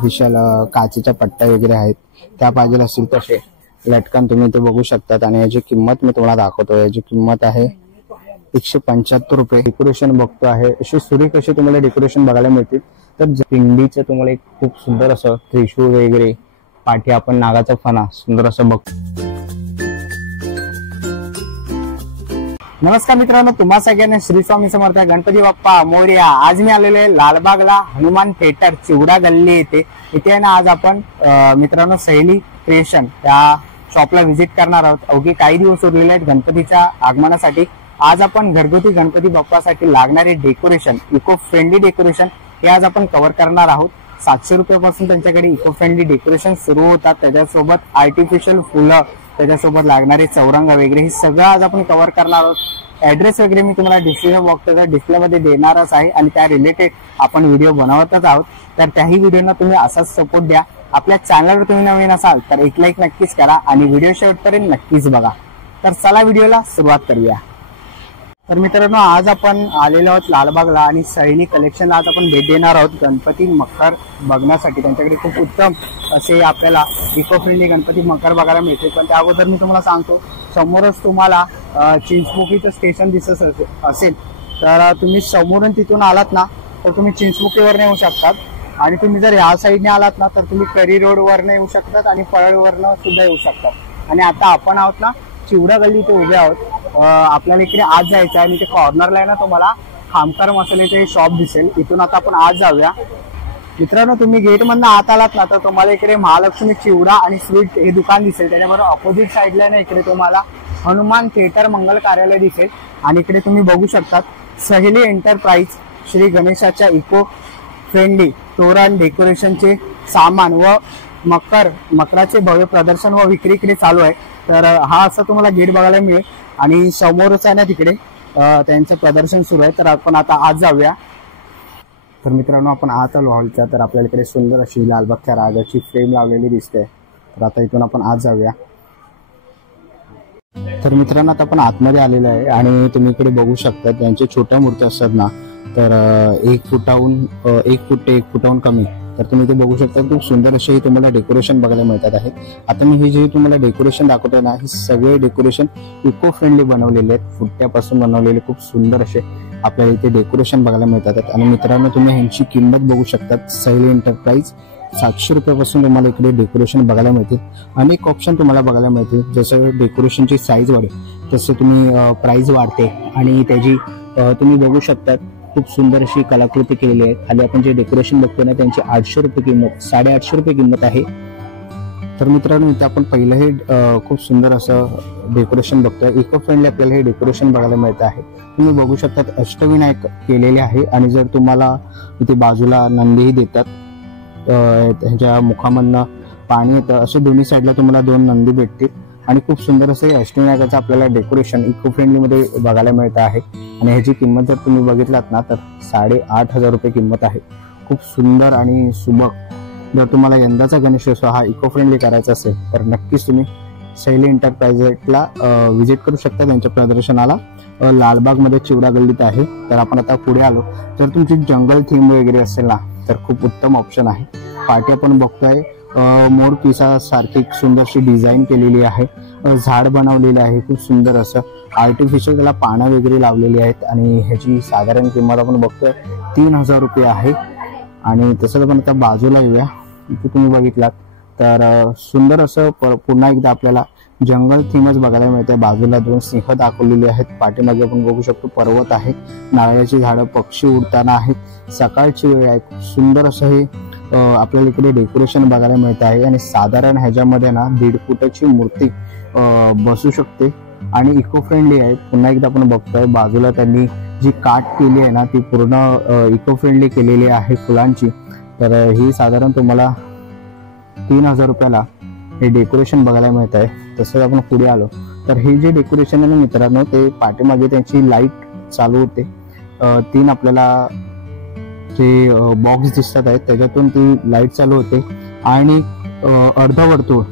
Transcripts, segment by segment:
Artificial काचेच्या पट्ट्या वगैरे आहेत त्या पाहिजे असतील तसे लटकन तुम्ही ते बघू शकतात। आणि याची किंमत मी तुम्हाला दाखवतो। याची किंमत आहे 175 रुपये। डेकोरेशन बघतो आहे अशी सुरेख अशी तुम्हाला डेकोरेशन बघायला मिळतील। तर पिंडीचं तुम्हाला एक खूप सुंदर असं त्रिशूळ वगैरे पाठी आपण नागाचा फणा सुंदर असं बघतो। नमस्कार मित्रांनो, तुम्हा सगळ्यांना श्री स्वामी समर्थ गणपती बाप्पा मोरया। आज मी आलेलो आहे लालबागला हनुमान थिएटर चिवडा गल्ली येथे। इथे ना आज आपण मित्रांनो सैली क्रिएशन या शॉपला व्हिजिट करणार आहोत। अवघे काही दिवस उरलेले आहेत गणपतीच्या आगमनासाठी। आज आपण घरगुती गणपती बाप्पासाठी लागणारे डेकोरेशन, इको फ्रेंडली डेकोरेशन हे आज आपण कव्हर करणार आहोत। 700 रुपयापासून त्यांच्याकडे इको फ्रेंडली डेकोरेशन सुरू होतात। त्याच्यासोबत आर्टिफिशियल फुलं, त्याच्यासोबत लागणारे चौरंग वगैरे हे सगळं आज आपण कव्हर करणार आहोत। ऍड्रेस वगैरे मी तुम्हाला डिस्प्लेमध्ये देणारच आहे आणि त्या रिलेटेड आपण व्हिडिओ बनवतच आहोत। तर त्याही व्हिडिओना तुम्ही असाच सपोर्ट द्या। आपल्या चॅनलवर तुम्ही नवीन असाल तर एक लाईक नक्कीच करा आणि व्हिडिओ शेवटपर्यंत नक्कीच बघा। तर चला व्हिडिओला सुरुवात करूया। तर मित्रांनो, आज आपण आलेलो आहोत लालबागला आणि सैली कलेक्शनला आज आपण भेट देणार आहोत गणपती मकर बघण्यासाठी। त्यांच्याकडे खूप उत्तम असे आपल्याला इको फ्रेंडली गणपती मकर बघायला मिळते। पण त्या अगोदर मी तुम्हाला सांगतो, समोरच तुम्हाला चिंचमुकीचं स्टेशन दिसत असेल तर तुम्ही समोरून तिथून आलात ना तर तुम्ही चिंचमुकीवरने येऊ शकतात। आणि तुम्ही जर या साईडने आलात ना तर तुम्ही करी रोडवरने येऊ शकतात आणि परळवरनं सुद्धा येऊ शकतात। आणि आता आपण आहोत ना चिवडा गल्ली इथे उभे आहोत। आपल्याला इकडे आज जायचं आहे आणि ते कॉर्नरला आहे ना तुम्हाला खामकर मसाल्याचे शॉप दिसेल। इथून आता आपण आज जाऊया। मित्रांनो, तुम्ही गेट मधनं आत आलात ना तर तुम्हाला इकडे महालक्ष्मी चिवडा आणि स्वीट हे दुकान दिसेल। त्याच्याबरोबर ऑपोजिट साईडला ना इकडे तुम्हाला हनुमान थिएटर मंगल कार्यालय दिसेल। आणि इकडे तुम्ही बघू शकतात सहेली एंटरप्राइज श्री गणेशाच्या इको फ्रेंडली तोरण डेकोरेशनचे सामान व मकराचे भव्य प्रदर्शन व विक्री इकडे चालू आहे। तर हा असं तुम्हाला गेट बघायला मिळेल आणि समोरच आहे ना तिकडे त्यांचं प्रदर्शन सुरू आहे। तर आपण आता आज जाऊया। तर मित्रांनो, आपण आत आलो हॉलच्या। तर आपल्याला इकडे सुंदर अशी लालबागच्या राजाची फ्रेम लावलेली दिसते। तर आता इथून आपण आज जाऊया। तर मित्रांनो, आता आपण आतमध्ये आलेलो आहे आणि तुम्ही इकडे बघू शकता त्यांचे छोट्या मूर्त्या असतात ना तर 1 फुटाहून 1 फूट ते 1 फुटाहून कमी। तर तुम्ही ते बघू शकता, खूप सुंदर असे तुम्हाला डेकोरेशन बघायला मिळतात आहे। आता मी हे जे तुम्हाला डेकोरेशन दाखवतोय ना हे सगळे डेकोरेशन इको फ्रेंडली बनवलेले आहेत। फुट्ट्यापासून बनवलेले खूप सुंदर असे आपल्याला इथे डेकोरेशन बघायला मिळतात। आणि मित्रांनो, तुम्ही ह्यांची किंमत बघू शकतात। सैली एंटरप्राइज 700 रुपयापासून तुम्हाला इकडे डेकोरेशन बघायला मिळते। अनेक ऑप्शन तुम्हाला बघायला मिळते। जसं डेकोरेशनची साईज वाढेल तसं तुम्ही प्राइस वाढते। आणि त्याची तुम्ही बघू शकता खूप सुंदर अशी कलाकृती केलेली आहे। खाली आपण जे डेकोरेशन बघतोय ना त्यांची 800 रुपये किंमत, 850 रुपये किंमत आहे। तर मित्रांनो, इथे आपण पहिलं हे खूप सुंदर असं डेकोरेशन बघतोय। इको फ्रेंडली आपल्याला हे डेकोरेशन बघायला मिळत आहे। तुम्ही बघू शकता अष्टविनायक केलेले आहे आणि जर तुम्हाला इथे बाजूला नंदीही देतात, त्यांच्या मुखामधनं पाणी येतं, असे दोन्ही साईडला तुम्हाला 2 नंदी भेटतील। आणि खूप सुंदर असे अष्टविनायकाचं आपल्याला डेकोरेशन इको फ्रेंडली मध्ये बघायला मिळत आहे। आणि ह्याची किंमत जर तुम्ही बघितलात ना तर 8,500 रुपये किंमत आहे। खूप सुंदर आणि सुबक। जर यंदाचा गणेशोत्सव हा इको फ्रेंडली करायचा असेल तर नक्कीच तुम्ही सैली एंटरप्राइजेसला व्हिजिट करू शकता। त्यांच्या प्रदर्शनाला लालबाग मध्ये चिवडा गल्लीत आहे। तर आपण आता पुढे आलो तर तुमची जंगल थीम वगैरे असेल ना तर खूप उत्तम ऑप्शन आहे। पाठी आपण बघतोय मोर पिसा सारखी सुंदरशी डिझाईन केलेली आहे। झाड बनवलेले आहे खूप सुंदर असं, आर्टिफिशियल त्याला पानं वगैरे लावलेली आहेत। आणि ह्याची साधारण किंमत आपण बघतोय 3000 रुपये आहे। आणि तसंच आपण आता बाजूला येऊया। इथे तुम्ही बघितलात तर सुंदर असं पुन्हा एकदा आपल्याला जंगल थीमच बघायला मिळते। बाजूला 2 सिंह दाखवलेले आहेत। पाठीमागे आपण बघू शकतो पर्वत आहे, नारळाची झाडं, पक्षी उडताना आहेत। सकाळची वेळ आहे। खूप सुंदर असं हे आपल्याला इकडे डेकोरेशन बघायला मिळत आहे। आणि साधारण ह्याच्यामध्ये ना 1.5 फुटाची मूर्ती बसू शकते आणि इको फ्रेंडली आहे। पुन्हा एकदा आपण बघतोय बाजूला त्यांनी जी काट केली आहे ना ती पूर्ण इको फ्रेंडली केलेली आहे फुलांची। तर ही साधारण तुम्हाला 3000 रुपयाला हे डेकोरेशन बघायला मिळत आहे। तसंच आपण पुढे आलो तर हे जे डेकोरेशन आहे ना मित्रांनो ते पाठीमागे त्यांची लाईट चालू होते। 3 आपल्याला जे बॉक्स दिसतात आहेत त्याच्यातून ती लाईट चालू होते। आणि अर्धवर्तुळ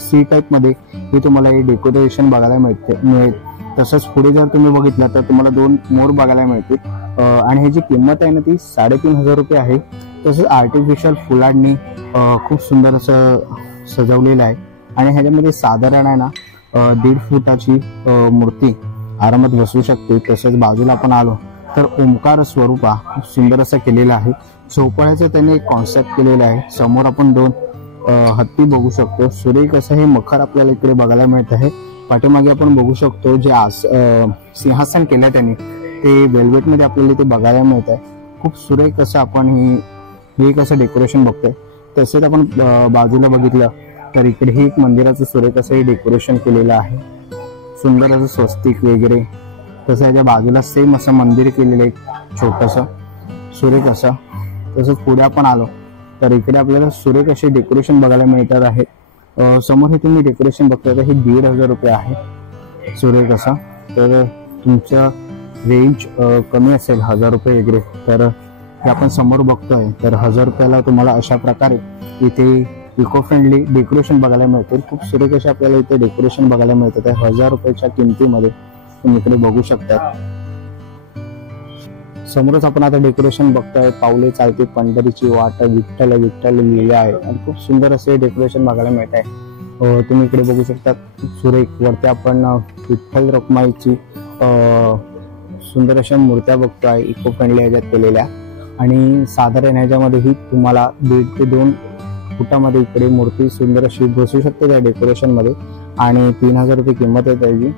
सी टाईप मध्ये हे तुम्हाला हे डेकोरेशन बघायला मिळेल। तसंच पुढे जर तुम्ही बघितलं तर तुम्हाला 2 मोर बघायला मिळतील। आणि ह्याची किंमत आहे ना ती 3500 रुपये आहे। तसंच आर्टिफिशियल फुलांनी खूप सुंदर असं सजवलेलं आहे आणि ह्याच्यामध्ये साधारण आहे ना 1.5 फुटाची मूर्ती आरामात बसू शकते। तसंच बाजूला आपण आलो तर ओंकार स्वरूपा खूप सुंदर असं केलेलं आहे। झोपाळ्याचं त्यांनी एक कॉन्सेप्ट केलेला आहे। समोर आपण 2 हत्ती बघू शकतो। सुरेख असं हे मखर आपल्याला इकडे बघायला मिळत आहे। पाठीमागे आपण बघू शकतो जे सिंहासन केलं त्यांनी ते वेल्वेट मध्ये आपल्याला इथे बघायला मिळत आहे। खूप सुरेख असं आपण हे कसं डेकोरेशन बघतोय। तसेच आपण बाजूला बघितलं तर इकडेही एक मंदिराचं सुरेख असं हे डेकोरेशन केलेलं आहे। सुंदर असं स्वस्तिक वगैरे, तसं याच्या बाजूला सेम असं मंदिर केलेलं आहे छोटस सुरेख असं। तसंच पुढे आपण आलो तर इकडे आपल्याला सुरेख असे डेकोरेशन बघायला मिळतात आहे। समोर हे तुम्ही डेकोरेशन बघताय हे 1,500 रुपये आहे सुरेख असं। तर तुमचं रेंज कमी असेल 1000 रुपये वगैरे तर हे आपण समोर बघतोय तर 1000 रुपयाला तुम्हाला अशा प्रकारे इथे इको फ्रेंडली डेकोरेशन बघायला मिळतील। खूप सुरेख असे आपल्याला इथे डेकोरेशन बघायला मिळतात 1000 रुपयाच्या किमतीमध्ये तुम्ही इकडे बघू शकता। समोरच आपण आता डेकोरेशन बघतोय पाऊले चालते पंढरीची वाट विठ्ठल विठ्ठल लिहिलं आहे आणि खूप सुंदर असे डेकोरेशन बघायला मिळत आहे। तुम्ही इकडे बघू शकता खूप सुरेख वरती आपण विठ्ठल रखुमाईची सुंदर अशा मूर्त्या बघतोय इको फ्रेंडली ह्याच्यात केलेल्या आणि साधारण ह्याच्यामध्येही तुम्हाला 1.5 ते 2 फुटामध्ये इकडे मूर्ती सुंदर अशी बसू शकते त्या डेकोरेशन मध्ये आणि 3000 रुपये किंमत आहे त्याची।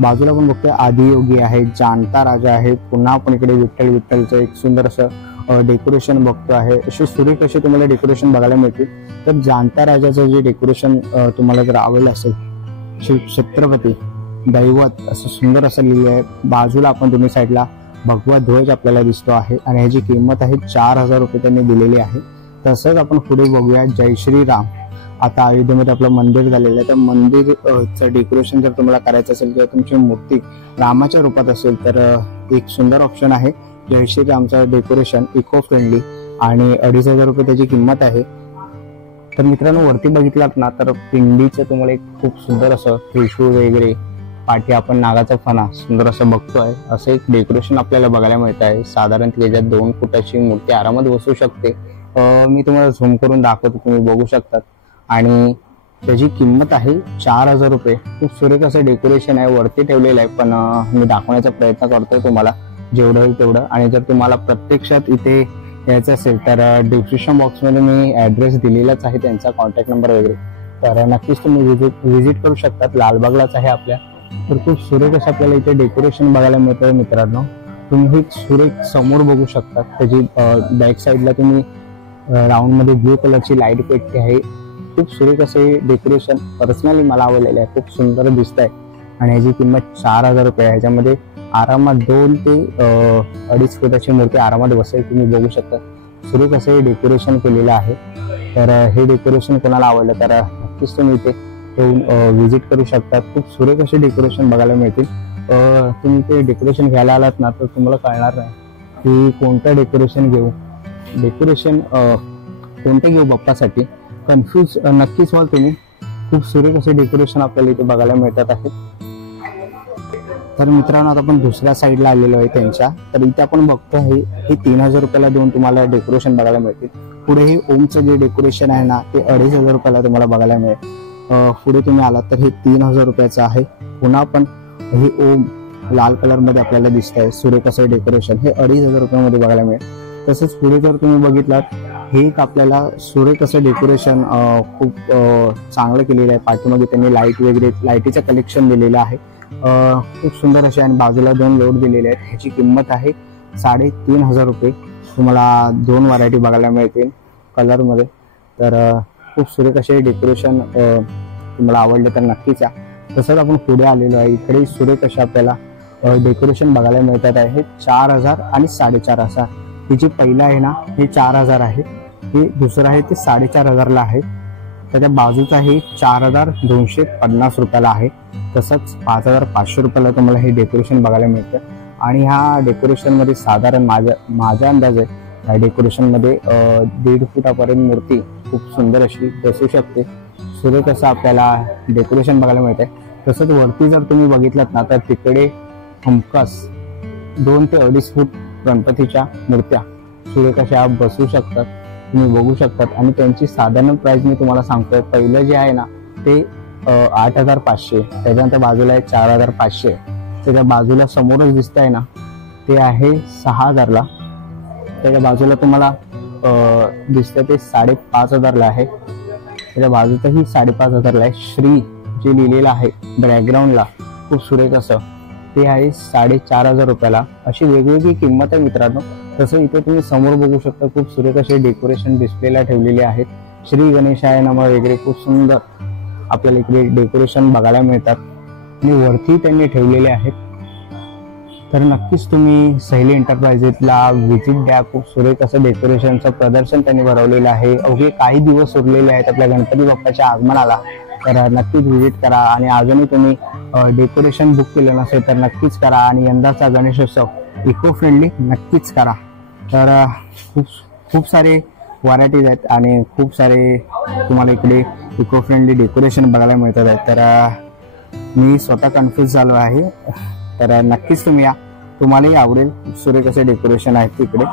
बाजूला आपण बघतोय आदियोगी आहे, जाणता राजा आहे, पुन्हा आपण इकडे विठ्ठल विठ्ठलचं एक सुंदर असं डेकोरेशन बघतो आहे। असे सुरेख असे तुम्हाला डेकोरेशन बघायला मिळतील। तर जाणता राजाचं जे डेकोरेशन तुम्हाला जर आवडलं असेल छत्रपती दैवत असं सुंदर असं लिहिलं आहे। बाजूला आपण दोन्ही साईडला भगवा ध्वज आपल्याला दिसतो आहे आणि ह्याची किंमत आहे 4000 रुपये त्यांनी दिलेली आहे। तसंच आपण पुढे बघूया जय श्रीराम। आता अयोध्येमध्ये आपलं मंदिर झालेलं आहे तर मंदिरचं डेकोरेशन जर तुम्हाला करायचं असेल किंवा तुमची मूर्ती रामाच्या रूपात असेल तर एक सुंदर ऑप्शन आहे जय श्रीरामचं डेकोरेशन इको फ्रेंडली आणि 2500 रुपये त्याची किंमत आहे। तर मित्रांनो वरती बघितलात ना तर पिंडीचं तुम्हाला एक खूप सुंदर असं त्रिशूळ वगैरे पाठी आपण नागाचा फणा सुंदर असं बघतोय असं एक डेकोरेशन आपल्याला बघायला मिळत आहे। साधारण त्याच्यात 2 फुटाची मूर्ती आरामात बसू शकते। मी तुम्हाला झूम करून दाखवतो तुम्ही बघू शकतात आणि त्याची किंमत आहे 4000 रुपये। खूप सुरेख असं डेकोरेशन आहे वरती ठेवलेलं आहे पण मी दाखवण्याचा प्रयत्न करतोय तुम्हाला जेवढं होईल तेवढं। आणि जर तुम्हाला प्रत्यक्षात इथे यायचं असेल तर डिस्क्रिप्शन बॉक्समध्ये मी ऍड्रेस दिलेलाच आहे त्यांचा कॉन्टॅक्ट नंबर वगैरे तर नक्कीच तुम्ही व्हिजिट करू शकतात। लालबागलाच आहे आपल्या। तर खूप सुरेख असं आपल्याला इथे डेकोरेशन बघायला मिळतंय मित्रांनो। तुम्ही ही सुरेख समोर बघू शकता त्याची बॅक साईडला तुम्ही राऊंड मध्ये ब्लू कलरची लाईट पेटते आहे। खूप सुरेख असे डेकोरेशन पर्सनली मला आवडलेले आहे। खूप सुंदर दिसत आहे आणि ह्याची किंमत 4000 रुपये आहे। ह्याच्यामध्ये आरामात 2 ते 2.5 फुटाची मूर्ती आरामात बसेल तुम्ही बघू शकता। सुरेख असे डेकोरेशन केलेलं आहे। तर हे डेकोरेशन कोणाला आवडलं तर नक्कीच तुम्ही इथे येऊन व्हिजिट करू शकता। खूप सुरेख असे डेकोरेशन बघायला मिळतील। तुम्ही ते डेकोरेशन घ्यायला आलात ना तर तुम्हाला कळणार नाही की कोणतं डेकोरेशन घेऊ, डेकोरेशन कोणते घेऊ बाप्पासाठी कन्फ्यूज नक्कीच व्हाल तुम्ही। खूप सुरेख असे डेकोरेशन आपल्याला इथे बघायला मिळतात आहेत। तर मित्रांनो आता आपण दुसऱ्या साईडला आलेलो आहे त्यांच्या तर इथे आपण बघतो हे 3000 रुपयाला 2 तुम्हाला डेकोरेशन बघायला मिळतील। पुढे हे ओमचं जे डेकोरेशन आहे ना ते 2500 रुपयाला तुम्हाला बघायला मिळेल। पुढे तुम्ही आलात तर हे 3000 रुपयाचं आहे। पुन्हा पण हे ओम लाल कलर मध्ये आपल्याला दिसत आहे सुरेख असं डेकोरेशन हे 2500 रुपयामध्ये बघायला मिळेल। तसंच पुढे जर तुम्ही बघितलात हे एक आपल्याला सुरेख असं डेकोरेशन खूप चांगलं केलेलं आहे। पाठीमागे त्यांनी लाईट वगैरे लाईटीचं कलेक्शन दिलेलं आहे खूप सुंदर असे आणि बाजूला 2 लोड दिलेले आहेत। ह्याची किंमत आहे 3500 रुपये। तुम्हाला 2 व्हरायटी बघायला मिळतील कलर मध्ये। तर खूप सुरेख असे डेकोरेशन तुम्हाला आवडले तर नक्कीच या। तसंच आपण पुढे आलेलो आहे इकडे सुरेख असे आपल्याला डेकोरेशन बघायला मिळतात आहे 4000 आणि 4500। हे जे पहिलं आहे ना हे 4000 आहे, हे दुसरं आहे ते 4500 ला आहे। त्याच्या बाजूचा हे 4250 रुपयाला आहे। तसंच 5500 रुपयाला तुम्हाला हे डेकोरेशन बघायला मिळतं आणि ह्या डेकोरेशन मध्ये साधारण माझ्या अंदाजे या डेकोरेशन मध्ये 1.5 फुटापर्यंत मूर्ती खूप सुंदर अशी बसू शकते। सुरेख असं आपल्याला डेकोरेशन बघायला मिळतंय। तसंच वरती जर तुम्ही बघितलात ना तर तिकडे हमखास 2 ते 2.5 फूट गणपतीच्या मूर्त्या सुरेख असे आप बसू शकतात, तुम्ही बघू शकतात. आणि त्यांची साधारण प्राइस मी तुम्हाला सांगतोय. पहिलं जे आहे ना ते 8,500, त्याच्यानंतर बाजूला आहे 4,500, त्याच्या बाजूला समोरच दिसत आहे ना ते आहे 6,000ला, त्याच्या बाजूला तुम्हाला दिसतंय ते 5,500ला आहे, त्याच्या बाजूतही 5,500ला आहे. श्री जे लिहिलेलं आहे बॅकग्राऊंडला खूप सुरेख असं ते आहे 4,500 रुपयाला. अशी वेगवेगळी किंमत आहे मित्रांनो. तसं इथे तुम्ही समोर बघू शकता खूप सुरेख असे डेकोरेशन डिस्प्लेला ठेवलेले आहेत. श्री गणेशाय नमः वगैरे खूप सुंदर आपल्याला इकडे डेकोरेशन बघायला मिळतात आणि वरती त्यांनी ठेवलेले आहेत. तर नक्कीच तुम्ही सहेली एंटरप्राइजेसला व्हिजिट द्या. खूप सुरेख असं डेकोरेशनचं प्रदर्शन त्यांनी भरवलेलं आहे. अवघे काही दिवस उरलेले आहेत आपल्या गणपती बाप्पाच्या आगमनाला, तर नक्कीच व्हिजिट करा. आणि अजूनही तुम्ही डेकोरेशन बुक केलं नसेल तर नक्कीच करा. आणि यंदाचा गणेशोत्सव इको फ्रेंडली नक्कीच करा. तर खूप सारे व्हरायटीज आहेत आणि खूप सारे तुम्हाला इकडे इको फ्रेंडली डेकोरेशन बघायला मिळतात आहेत. तर मी स्वतः कन्फ्युज झालो आहे. तर नक्कीच तुम्ही या, तुम्हालाही आवडेल. सुरेख असे डेकोरेशन आहेत तिकडे.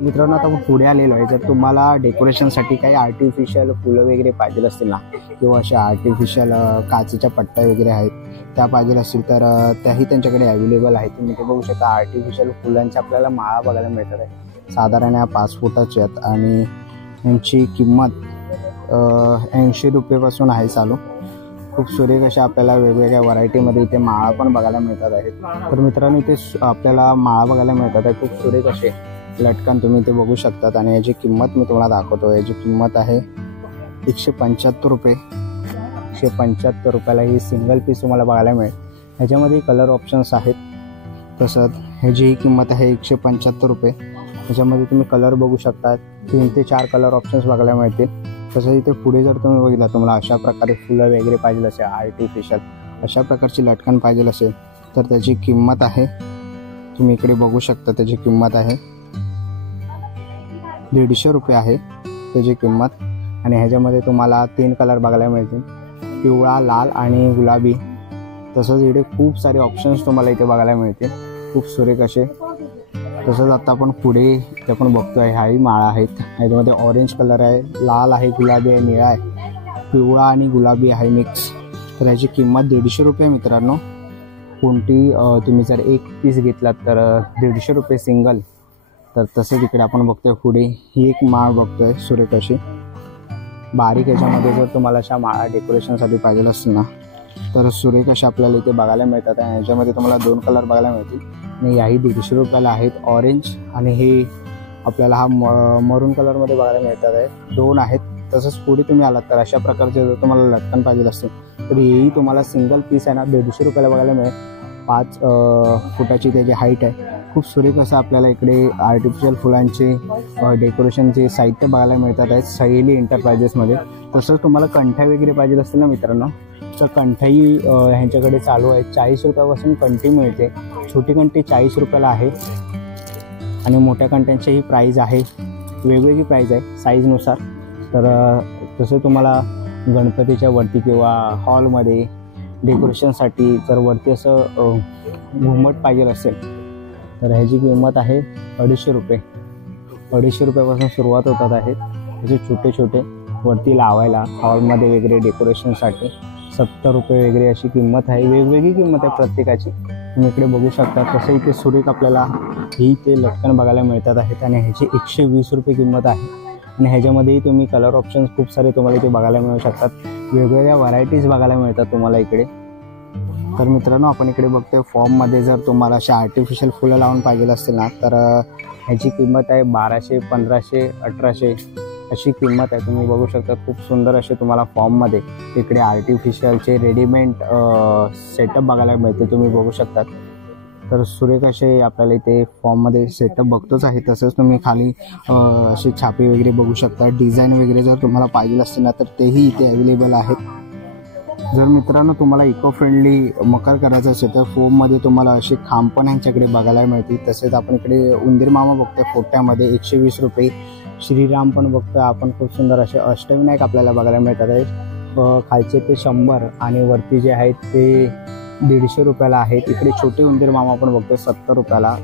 मित्रांनो आता पुढे आलेलो आहे. जर तुम्हाला डेकोरेशनसाठी काही आर्टिफिशियल फुलं वगैरे पाहिजे असतील ना, किंवा अशा आर्टिफिशियल काचेच्या पट्ट्या वगैरे आहेत त्या पाहिजे असतील तर त्याही त्यांच्याकडे अवेलेबल आहेत. तुम्ही ते बघू शकता. आर्टिफिशियल फुलांच्या आपल्याला माळा बघायला मिळतात आहे. साधारण या 5 फुटाच्या आहेत आणि यांची किंमत 80 रुपयेपासून आहे चालू. खूप सुरेख अशा आपल्याला वेगवेगळ्या व्हरायटीमध्ये इथे माळा पण बघायला मिळतात आहेत. तर मित्रांनो इथे आपल्याला माळा बघायला मिळतात आहे. खूप सुरेख असे लटकन तुम्ही इथे बघू शकतात. आणि याची किंमत मी तुम्हाला दाखवतो. याची किंमत आहे 175 रुपये. 175 रुपयाला ही सिंगल पीस तुम्हाला बघायला मिळेल. ह्याच्यामध्ये कलर ऑप्शन्स आहेत. तसंच ह्याची किंमत आहे 175 रुपये. ह्याच्यामध्ये तुम्ही कलर बघू शकता. 3 ते 4 कलर ऑप्शन्स बघायला मिळतील. तसंच इथे पुढे जर तुम्ही बघितला तुम्हाला अशा प्रकारे फुलं वगैरे पाहिजे असेल, आर्टिफिशियल अशा प्रकारची लटकन पाहिजे असेल तर त्याची किंमत आहे, तुम्ही इकडे बघू शकता, त्याची किंमत आहे 150 रुपये आहे त्याची किंमत. आणि ह्याच्यामध्ये तुम्हाला 3 कलर बघायला मिळतील, पिवळा, लाल आणि गुलाबी. तसंच इकडे खूप सारे ऑप्शन्स तुम्हाला इथे बघायला मिळतील, खूप सुरेख असे. तसंच आता आपण पुढे इथे आपण बघतोय हाही माळा आहेत. ह्याच्यामध्ये ऑरेंज कलर आहे, लाल आहे, गुलाबी आहे, निळा आहे, पिवळा आणि गुलाबी आहे मिक्स. तर ह्याची किंमत 150 रुपये मित्रांनो. कोणती तुम्ही जर एक पीस घेतलात तर 150 रुपये सिंगल. तर तसंच इकडे आपण बघतोय पुढे ही एक माळ बघतोय सुरेख अशी बारीक. याच्यामध्ये जर तुम्हाला अशा माळा डेकोरेशनसाठी पाहिजे असतील ना तर सुरेख अशा आपल्याला इथे बघायला मिळतात. आणि ह्याच्यामध्ये तुम्हाला 2 कलर बघायला मिळतील आणि याही 150 रुपयाला आहेत. ऑरेंज आणि हे आपल्याला हा मरून कलरमध्ये बघायला मिळतात आहे. 2 आहेत. तसंच पुढे तुम्ही आलात तर अशा प्रकारचे जर तुम्हाला लटकन पाहिजे असतील तर हेही तुम्हाला सिंगल पीस आहे ना 150 रुपयाला बघायला मिळेल. 5 फुटाची त्याची हाईट आहे. खूप सुरेख असं आपल्याला इकडे आर्टिफिशियल फुलांचे डेकोरेशनचे साहित्य बघायला मिळतात आहेत सहेली एंटरप्राइजेसमध्ये. तसंच तुम्हाला कंठ्या वगैरे पाहिजे असतील ना मित्रांनो तर कंठाही ह्यांच्याकडे चालू आहे. 40 रुपयापासून कंठी मिळते. छोटी कंठी 40 रुपयाला आहे आणि मोठ्या कंठ्यांचीही प्राईज आहे, वेगवेगळी प्राईज आहे साईजनुसार. तर तसं तुम्हाला गणपतीच्या वरती किंवा हॉलमध्ये डेकोरेशनसाठी जर वरती असं घुमट पाहिजे असेल तर ह्याची किंमत आहे 250 रुपये. 250 रुपयापासून सुरुवात होतात आहेत. त्याचे छोटे छोटे वरती लावायला हॉलमध्ये वगैरे डेकोरेशनसाठी 70 रुपये वगैरे अशी किंमत आहे. वेगवेगळी किंमत आहे प्रत्येकाची, तुम्ही इकडे बघू शकता. तसं इथे सुरेख आपल्याला ही ते लटकन बघायला मिळतात आहेत आणि ह्याची 120 रुपये किंमत आहे. आणि ह्याच्यामध्येही तुम्ही कलर ऑप्शन्स खूप सारे तुम्हाला इथे बघायला मिळू शकतात. वेगवेगळ्या व्हरायटीज बघायला मिळतात तुम्हाला इकडे. तर मित्रांनो आपण इकडे बघतोय फॉर्ममध्ये जर तुम्हाला अशा आर्टिफिशियल फुलं लावून पाहिजे असतील ना तर ह्याची किंमत आहे 1200, 1500, 1800 अशी किंमत आहे. तुम्ही बघू शकता खूप सुंदर असे तुम्हाला फॉर्ममध्ये इकडे आर्टिफिशियलचे रेडीमेड सेटअप बघायला मिळते, तुम्ही बघू शकतात. तर सुरेख असे आपल्याला इथे फॉर्ममध्ये सेटअप बघतोच आहे. तसंच तुम्ही खाली असे छापे वगैरे बघू शकता. डिझाईन वगैरे जर तुम्हाला पाहिजे असतील ना तर तेही इथे अवेलेबल आहेत. जर मित्रांनो तुम्हाला इको फ्रेंडली मकर करायचं असेल तर फोममध्ये तुम्हाला असे खांब पण यांच्याकडे बघायला मिळतील. तसेच आपण इकडे उंदीर मामा बघतोय फोट्यामध्ये 120 रुपये. श्रीराम पण बघतोय आपण, खूप सुंदर असे अष्टविनायक आपल्याला बघायला मिळतात आहेत. खालचे ते 100 आणि वरती जे आहेत ते 150 रुपयाला आहेत. इकडे छोटे उंदीर मामा आपण बघतोय 70 रुपयाला.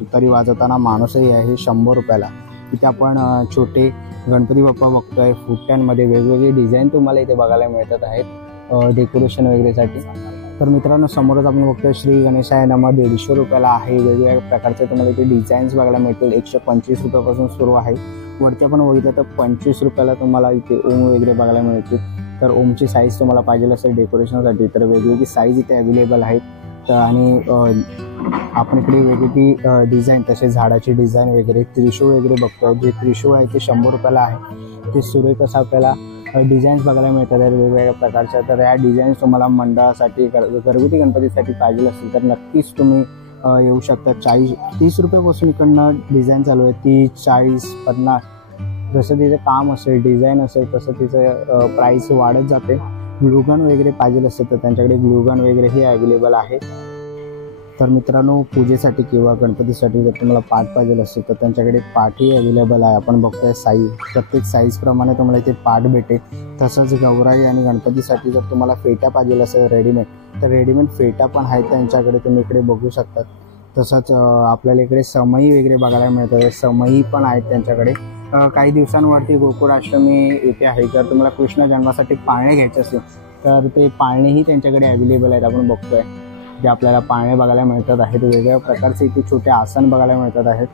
तुतारी वाजवताना माणूसही आहे 100 रुपयाला. इथे आपण छोटे गणपती बाप्पा बघतोय फुट्ट्यांमध्ये. वेगवेगळे डिझाईन तुम्हाला इथे बघायला मिळतात आहेत डेकोरेशन वगैरेसाठी. तर मित्रांनो समोरच आपण बघतोय श्री गणेशाय नमः 150 रुपयाला आहे. वेगवेगळ्या प्रकारचे तुम्हाला इथे डिझाईन्स बघायला मिळतील. 125 रुपयापासून सुरू आहे. वरती आपण बघितलं तर 25 रुपयाला तुम्हाला इथे ओम वगैरे बघायला मिळतील. तर ओमची साईज तुम्हाला पाहिजे असेल डेकोरेशनसाठी तर वेगवेगळी साईज इथे अवेलेबल आहेत. तर आणि आपण इकडे वेगवेगळी डिझाईन तसे झाडाची डिझाईन वगैरे त्रिशूळ वगैरे बघतोय. जे त्रिशूळ आहे ते 100 रुपयाला आहे. ते सुरेख असं आपल्याला डिझाईन्स बघायला मिळतात वेगवेगळ्या प्रकारच्या. तर या डिझाईन्स तुम्हाला मंडळासाठी घरगुती गणपतीसाठी पाहिजे असेल तर नक्कीच तुम्ही येऊ शकता. 30 रुपयापासून इकडनं डिझाईन चालू आहे. 30, 40, 50 जसं तिचं काम असेल डिझाईन असेल तसं तिचं प्राईस वाढत जाते. ग्लूगन वगैरे पाहिजे असेल तर त्यांच्याकडे ग्लूगन वगैरेही अवेलेबल आहे. तर मित्रांनो पूजेसाठी किंवा गणपतीसाठी जर तुम्हाला पाट पाहिजे असेल तर त्यांच्याकडे पाटही अवेलेबल आहे. आपण बघतोय साईज प्रत्येक साईजप्रमाणे तुम्हाला इथे पाट भेटेल. तसंच गौराई आणि गणपतीसाठी जर तुम्हाला फेटा पाहिजे असेल रेडीमेड तर रेडीमेड फेटा पण आहेत त्यांच्याकडे, तुम्ही इकडे बघू शकतात. तसंच आपल्याला इकडे समई वगैरे बघायला मिळतात. समई पण आहेत त्यांच्याकडे. काही दिवसांवरती गोकुळाष्टमी येते आहे. जर तुम्हाला कृष्ण जन्मासाठी पाळणे घ्यायचे असेल तर ते पाळणेही त्यांच्याकडे अवेलेबल आहेत. आपण बघतोय जे आपल्याला पाळणे बघायला मिळतात आहेत. वेगवेगळ्या प्रकारचे इथे छोटे आसन बघायला मिळतात आहेत.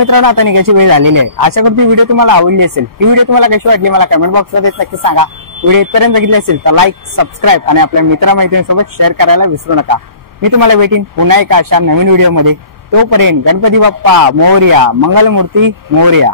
मित्रांनो आता निघायची वेळ झालेली आहे. आशा करतो ही व्हिडिओ तुम्हाला आवडली असेल. ही व्हिडिओ तुम्हाला कशी वाटली मला कमेंट बॉक्समध्ये नक्की सांगा. व्हिडिओ इथपर्यंत बघितली असेल तर लाईक, सबस्क्राईब आणि आपल्या मित्रमैत्रिणींसोबत शेअर करायला विसरू नका. मी तुम्हाला भेटीन पुन्हा एका अशा नवीन व्हिडिओमध्ये. तोपर्यंत गणपती बाप्पा मोरया, मंगलमूर्ती मोरया.